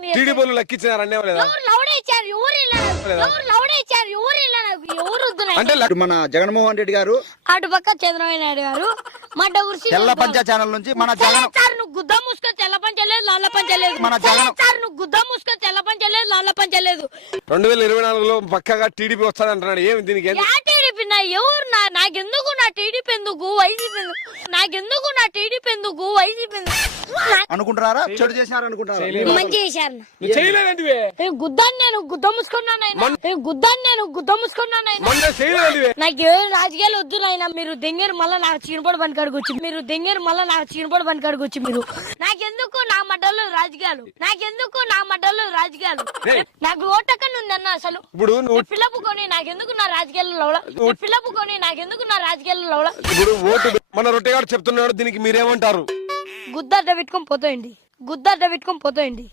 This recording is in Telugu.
టీడీపీ వాళ్ళు లెక్కించినారు అనే లేదా అంటే మన జగన్మోహన్ రెడ్డి గారు అటు పక్క చంద్రబాబు నాయుడు గారు మా డౌర్సి తెల్ల పంచ ఛానల్ నుంచి మన జగన్ సార్ నువ్వు గుద్ద మూసుకొని తెల్ల పంచలేదు లాల పంచలేదు మన జగన్ సార్ నువ్వు గుద్ద మూసుకొని తెల్ల పంచలేదు లాల పంచలేదు 2024లో పక్కగా టీడీపీ వస్తాది అంటున్నాడు. ఏమి దీనికి టీడీపీ నా ఎవరు నాకెందుకు నా టీడీపీ ఎందుకు వైసీపీ నాకెందుకు నా టీడీపీ ఎందుకు వైసీపీ అనుకుంటున్నారా? చెడు చేసినారు అనుకుంటున్నారా? మంచి చేశారు చేయలేదంటివే గుద్దాన్ని నేను గుద్ద మూసుకున్నాను గుద్ద మూసుకున్నాను నాకు ఏ రాజకీయాలు వద్దు నాయన. మీరు దెంగేరు మళ్ళా నాకు చీనపడి పని కాడికి మీరు దెంగేరు మళ్ళా నాకు చీనపడి పని కాడికి మీరు నాకెందుకు నా మడ్డలో రాజకీయాలు నాకు ఓటకని ఉందన్న అసలు ఇప్పుడు పిల్లపు కొని నాకెందుకు నా రాజకీయాల్లో లవలా పిల్లపు కొని నాకెందుకు నా రాజకీయాల్లో లవలా ఇప్పుడు ఓటు మన రొట్టెగాడు చెప్తున్నాడు. దీనికి మీరేమంటారు? గుద్ద అడ్డ పెట్టుకొని పోతాయండి